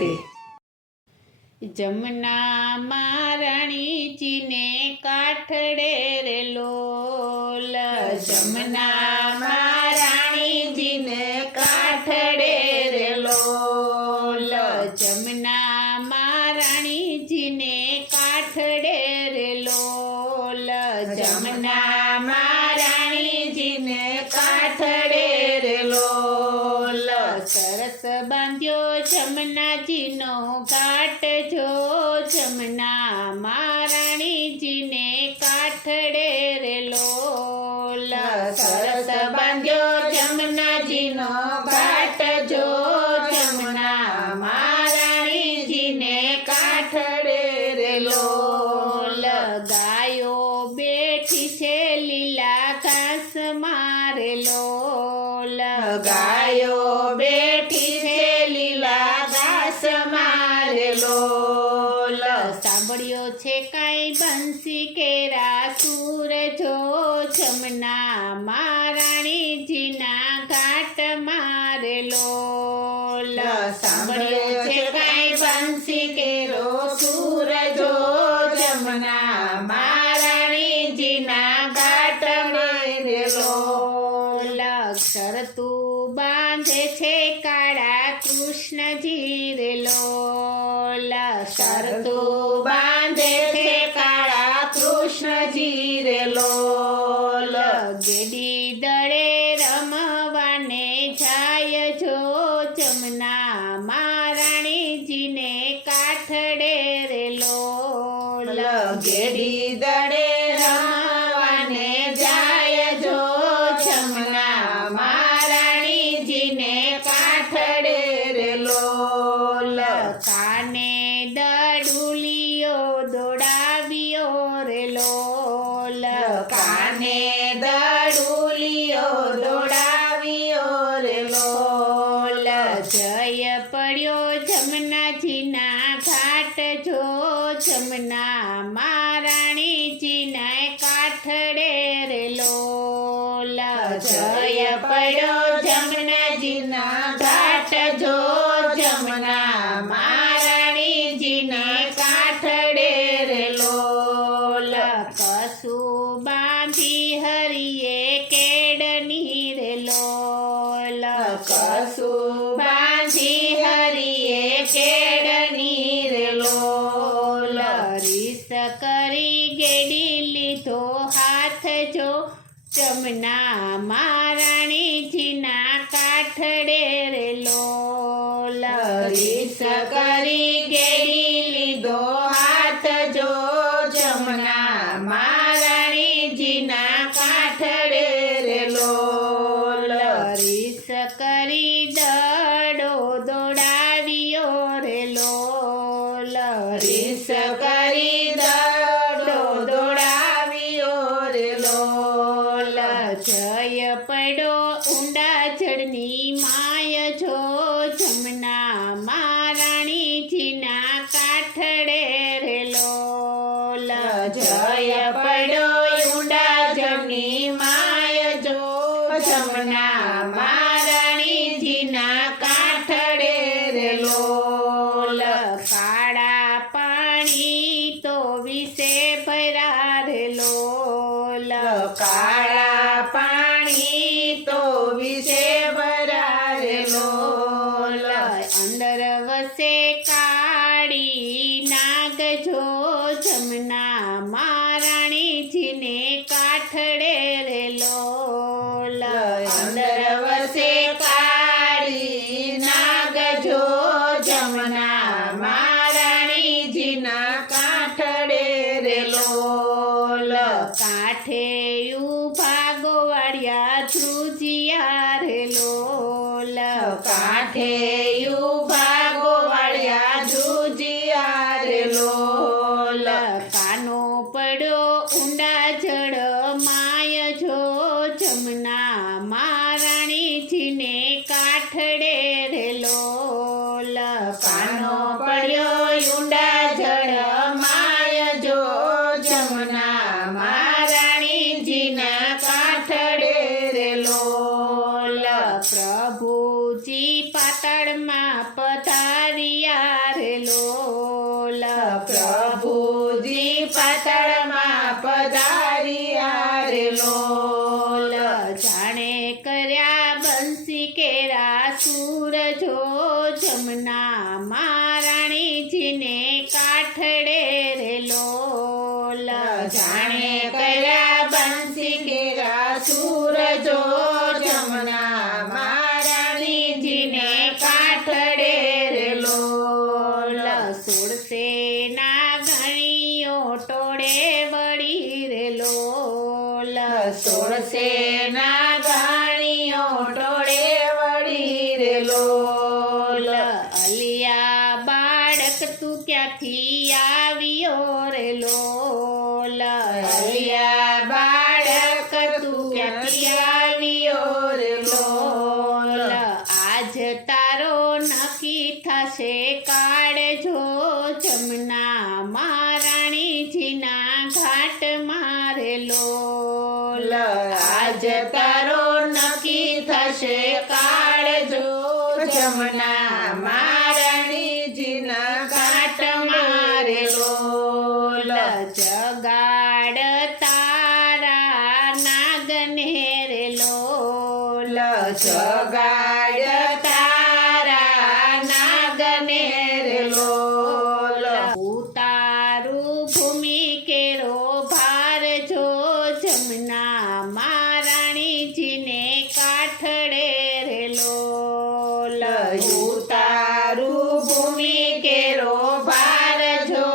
રાધે. જમના મહારાણીજીને કાઠડે રે લોલ, જમના મહારાણીજીને કાઠડે રે લોલ, જમના મહારાણીજીને કાઠડે રે લોલ, જમના મહારાણીજીને કાઠડે રે લોલ. સરસ બાંધ્યો જમનાજીનો ઘાટ જો, જમના મહારાણીજીને કાઠડે રે લોલ, સરસ બાંધ્યો જમનાજીનો ઘાટ જો, જમના મહારાણીજીને કાઠડે રે લોલ. ગાયો બેઠી છે લીલા ઘાસ મારે લોલ, ગાયો બેઠી છે લીલા ઘાસ મારે લોલ. સાંભળ્યો છે કાંઈ બંસી કેરા સૂર જો, જમના મહારાણીજીના ઘાટ મારે લોલ, સાંભળ્યો છે કાંઈ બંસી કેરો સૂર જો, જમના મહારાણીજીના ઘાટ મારે લોલ. શરતું બાંધે છે કાળા કૃષ્ણજી રે લોલ, શરતું બાંધે છે કાળા કૃષ્ણજી રે લોલ. ગેડી દળે રમવાને જાય જો, જમના મહારાણીજીને કાઠડે રે લોલ, ગેડી દળે રમવાને જાય જો, જમના મહારાણીજીને કાઠડે રે લોલ. કાને દડુલીઓ દોડાવ્યો રે લોલ, કાને દડુલીઓ દોડાવ્યો રે લોલ. જય પડ્યો જમનાજીના ઘાટ જો, જમના મહારાણીજીને કાઠડે રે લોલ, જય પડ્યો જમનાજીના ઘાટ જો, જમના મહારાણીજીને કાઠડે રે લોલ. કસું બાંધી હરિએ કેડની રે લોલ, કસું બાંધી હરિએ કેડની રે લોલ. રીસ કરી ગેડી લીધો હાથ જો, જમના મહારાણીજીના કાઠડે રે લોલ, રીસ કરી ગેડી લીધો હાથ જો, જમના મહારાણીજીના કાઠડે રે લોલ. રીસ કરી દડો દોડાવ્યો રે લોલ, રીસ કરી દડો દોડાવ્યો રે લોલ. જય પડ્યો ઊંડા જળની માય જો, જમના મહારાણીજીના કાઠડે રે લોલ, જય પડ્યો ઊંડા જળની માય જો, જમના મહારાણીજીના કાઠડે રે લોલ. કાળા પાણી તો વિશે ભર્યા રે લોલ, કાળા પાણી તો વિશે ભર્યા રે લોલ. અંદર વસે કાળી નાગ જો, જમના મહારાણીજીને કાઠડે રે લોલ, અંદર વસે કાળી નાગ જો, જમના મહારાણીજીના કાઠડે રે લોલ. કાંઠે ઉભા ગોવાળિયા ધ્રુજિયા રે લોલ, કાંઠે ઉભા ગોવાળિયા ધ્રુજિયા રે લોલ. કાનો પડ્યો ઊંડા જળ માય જો, જમના મહારાણીજીને કાઠડે રે લોલ, કાનો પડ્યો ઊંડા જળ માય જો, જમના મહારાણીજીના કાઠડે રે લોલ. પ્રભુજી પાતાળમાં પધાર્યા લોલ પ્રભુજી પાતાળમાં પધાર્યા રે લોલ જાણે કર્યા બંસી કેરા સૂરજો જમના મહારાણીજીને કાઠડે રે લોલ જાણે કર્યા બંસી કેરા સૂરજો જમના મહારાણીજીને કાઠડે રે લોલ સોળસે ના ગણીઓ ટોળે વળી રે લોલ સોળસે ના ગાણીઓ ટોળે વળી રે લોલ અલિયા બાળક તું ક્યાંથી આવ્યો રે લોલ અલિયા બાળક તું ક્યાંથી આવ્યો રે લોલ આજ તારો નક્કી થશે કાળજો જમના મહારાણીજીના ઘાટ મારે લોલ આજ તારો નક્કી થશે કાળજો જમના મહારાણીજીના ઘાટ મારે લોલ જગાડ તારા નાગને રે લોલ જગાડ તારા નાગને રે લોલ ઉતારું ભૂમિ કેરો ભાર જો જમના મહારાણીજીને કાઠડે રે લોલ ઉતારું ભૂમિ કેરો ભાર જો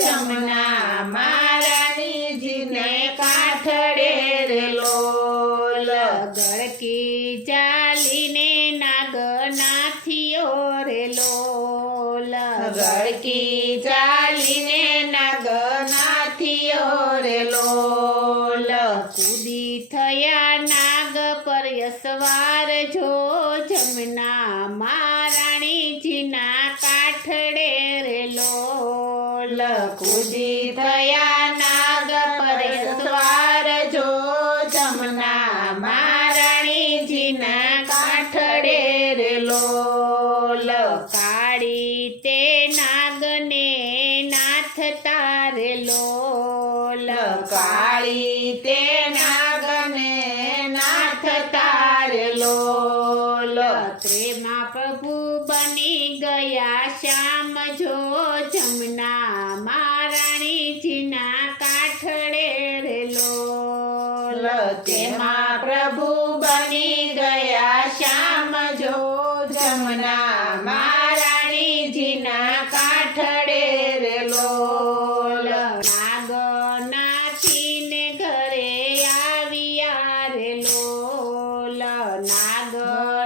જમના મહારાણીજીને કાઠડે રે લોલ ગળકી જાલીને નાગ નાથિયો રે લોલ ગળકી ચાલીને નાગ નાથિયો રે લોલ કૂદી થયા નાગ પર સવાર જો જમના મહારાણીજીના કાઠડે રે લોલ કૂદી થયા નાગ પર સવાર જો જમના મહારાણીજીના કાઠડે રે લોલ કાળી તે નાગને નાથ તારે લોલ કાળી તે નાગને નાથ તારે લોલ ત્રેમાં પ્રભુ બની ગયા શ્યામ જો જમના મહારાણીજીના કાઠડે રે લોલ તેમાં પ્રભુ બની ગયા શ્યામ જો જમના મહારાણીજીના કાઠડે રે લોલ નાગનાથીને ઘરે આવ્યા રે લોલ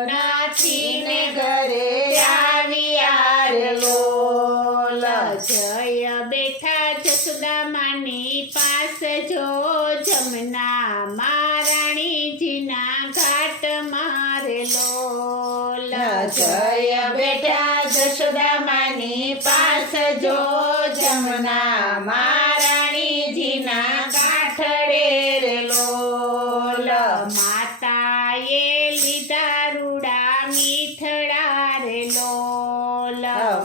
નાથીને ઘરે આવ્યા રે લોલ જય બેઠા જસુદામાની પાસ જો જમના મહારાણીજીના ઘાટ મારે લોલ જય બેઠા જશોદામાની પાસ જો જમના મહારાણીજીના કાઠડે રે લોલ માતાએ લીધા રૂડા મીઠડા રે લોલ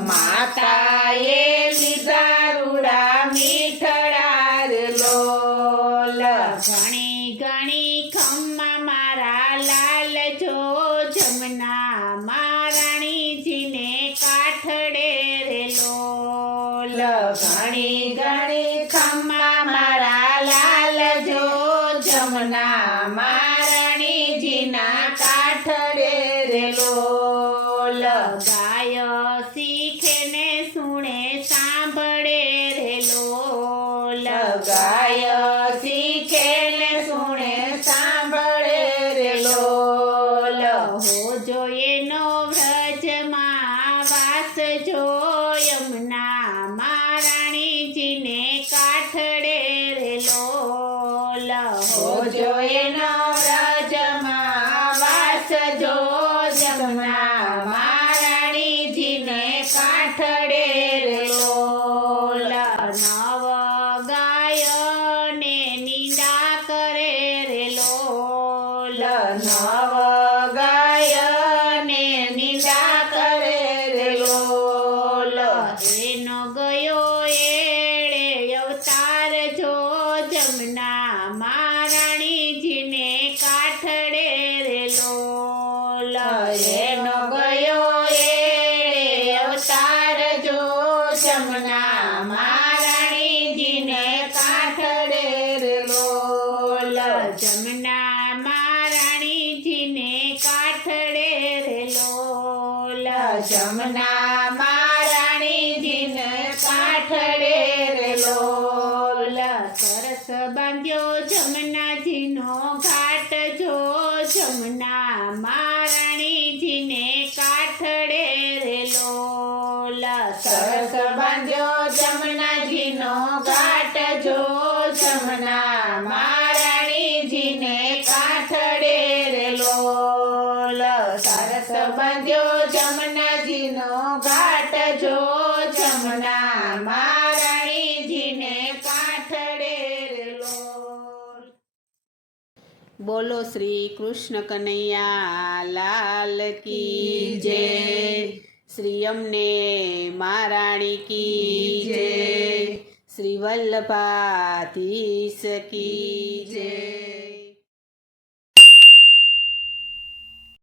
માતાએ લીધા રૂડા મીઠડા રે લોલ ઘણી ઘણી ખમ્મા મારા લાલ જો જમના મહારાણીજીને કાઠડે રે લોલ ઘણી ઘણી ખમ્મા મારા લાલ જો જમના મહારાણીજીના કાઠડે રે લોલ ગાય શીખે ને સુણે સાંભળે રે લોલ ગાય શીખે ને સુણે સાંભળે રે લોલ હો જોઈએ નો વ્રજમાં વાસ જો યમુના મહારાણીજીને કાઠડે રે લોલ હો જોઈએ નો વ્રજમાં વાસ જો જમના મહારાણીજીને કાઠડે રે લોલ નવ ગાયને નિંદા કરે રે લોલ નવ ગાયને નિંદા કરે રે લોલ જમના મહારાણીજીને કાઠડે રે લોલ જમના મહારાણીજીને કાઠડે રે લોલ જમના મહારાણીજીને કાઠડે રે લોલ સરસ બાંધ્યો જમનાજીનો ઘાટ જો જમના મહારાણીજીને કાઠડે રે લોલ સરસ બાંધ્યો જમનાજીનો ઘાટ જો જમના મહારાણીજીને કાઠડે રે લોલ સરસ બાંધ્યો જમનાજીનો ઘાટ જો જમના મહારાણીજીને કાઠડે રે લોલ. બોલો શ્રી કૃષ્ણ કનૈયા લાલ કી જય, શ્રી અમને મહારાણી કી જય, શ્રી વલ્લભાધીશ કી જય.